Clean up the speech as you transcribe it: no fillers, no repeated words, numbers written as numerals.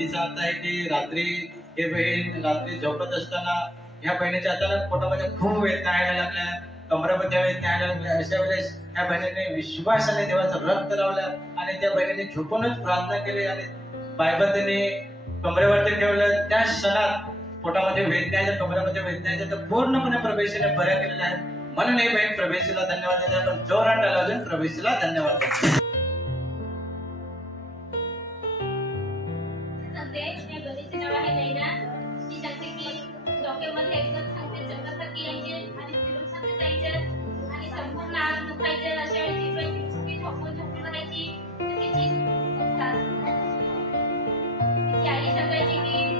तिचा अर्थ आहे की रात्री हे बहीण रात्री झोपत असताना ह्या बहिणीच्या अचानक पोटामध्ये खूप वेदना यायला लागल्या, कमरेमध्ये वेदना यायला लागल्या. अशा वेळेस त्या बहिणीने विश्वासाने देवाचं रक्त लावलं आणि त्या बहिणीने झोपूनच प्रार्थना केली आणि बायबल त्याने कमरेवरती ठेवलं. त्या क्षणात पोटामध्ये वेदना यायच्या, कमरेमध्ये वेदना यायच्या, तर पूर्णपणे प्रभूने बऱ्या केलेल्या आहे. म्हणून हे बहीण प्रभूला धन्यवाद देते. आपण जोरात टाळ्या वाजवून प्रभूला धन्यवाद देतो. डोक्यामध्ये एकदम सांगते चक्रासारखी यायचे आणि फिरून सांगते जायचे आणि संपूर्ण आग दुखायचे. अशा वेळी ती बाई नुसती झोपून राहायची. तिची आई सांगायची की